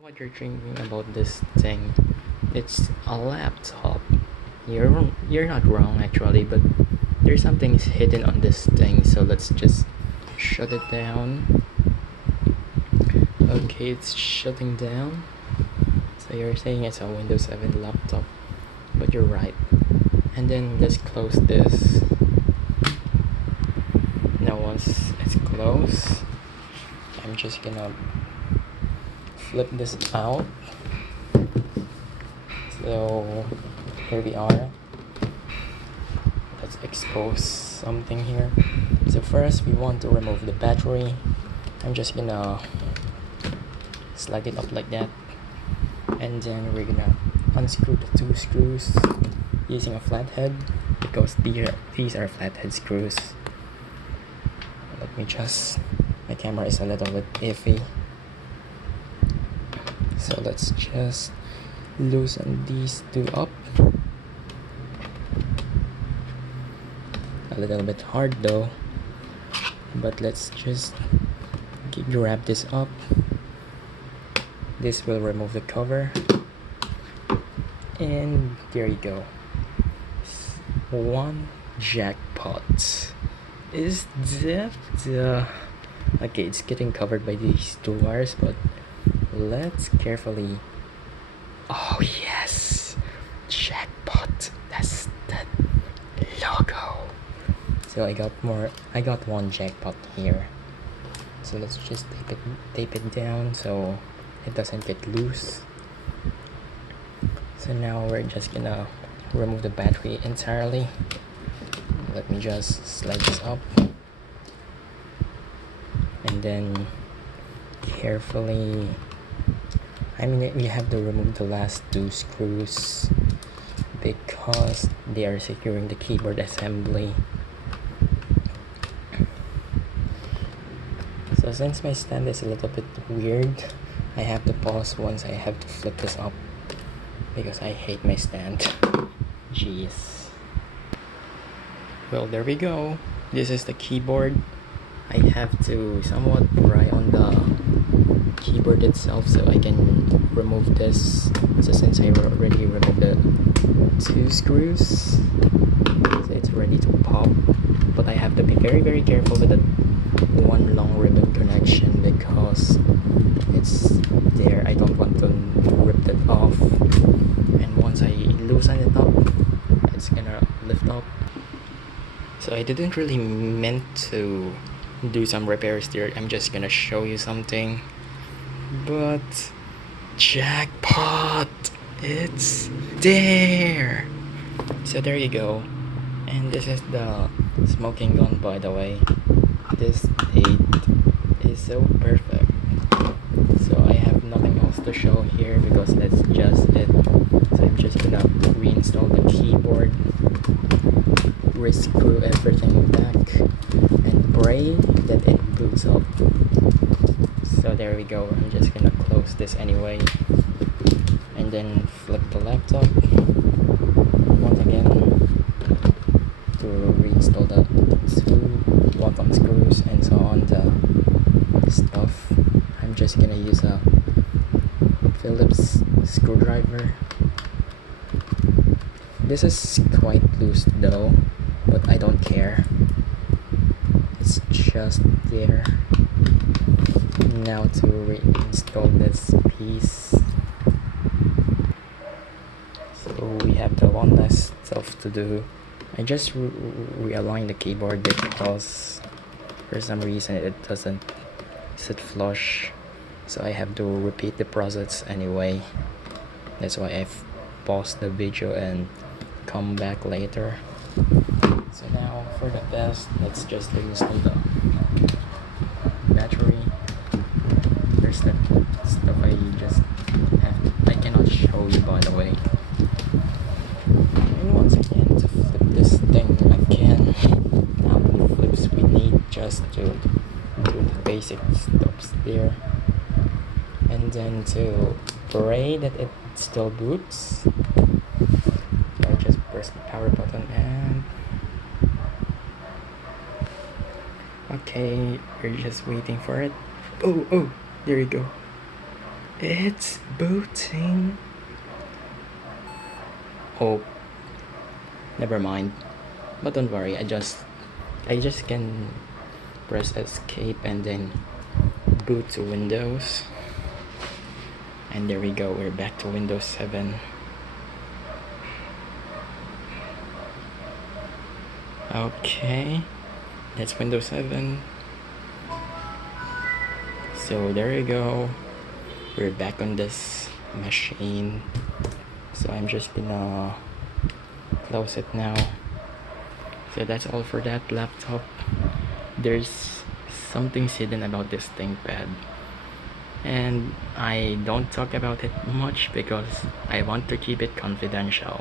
What you're thinking about this thing? It's a laptop. You're not wrong actually, but there's something hidden on this thing. So let's just shut it down. Okay, it's shutting down. So you're saying it's a Windows 7 laptop, but you're right. And then just close this. Now once it's closed, I'm just gonna flip this out. So here we are. Let's expose something here. So first we want to remove the battery. I'm just gonna slide it up like that, and then we're gonna unscrew the two screws using a flathead because these are flathead screws. Let me just, my camera is a little bit iffy, so let's just loosen these two up. A little bit hard though, but let's just grab this up. This will remove the cover, and there you go. One jackpot. Is that the... Okay, it's getting covered by these two wires, but let's carefully... Oh yes, jackpot. That's the logo. So I got one jackpot here. So let's just tape it down so it doesn't get loose. So now we're just gonna remove the battery entirely. Let me just slide this up, and then carefully, we have to remove the last two screws because they are securing the keyboard assembly. So since my stand is a little bit weird, I have to pause once I have to flip this up because I hate my stand. Jeez. Well, there we go. This is the keyboard. I have to somewhat pry on the keyboard itself so I can remove this. So since I already removed the two screws, so it's ready to pop. But I have to be very careful with the one long ribbon connection because it's there. I don't want to rip it off. And once I loosen it up, it's gonna lift up. So I didn't really meant to do some repairs there. I'm just gonna show you something. But jackpot! It's there! So there you go. And this is the smoking gun, by the way. This date is so perfect. So I have nothing else to show here because that's just it. So I'm just gonna reinstall the keyboard, rescrew everything back, and pray that it boots up. So there we go. I'm just gonna close this anyway, and then flip the laptop once again to reinstall the two bottom screws and so on the stuff. I'm just gonna use a Phillips screwdriver. This is quite loose though, but I don't care. It's just there. Now to reinstall this piece. So we have the one last stuff to do. I just realigned the keyboard because for some reason it doesn't sit flush. So I have to repeat the process anyway. That's why I've paused the video and come back later. So now for the test, let's just install the battery. There's that stuff I cannot show you, by the way. And once again, to flip this thing again, how many flips we need just to do the basic steps there, and then to pray that it still boots. I just press the power button and okay, we're just waiting for it. Oh, there you go. It's booting. Oh, never mind. But don't worry, I just can press escape and then boot to Windows. And there we go, we're back to Windows 7. Okay, that's Windows 7. So there you go, we're back on this machine. So I'm just gonna close it now. So that's all for that laptop. There's something hidden about this ThinkPad, and I don't talk about it much because I want to keep it confidential.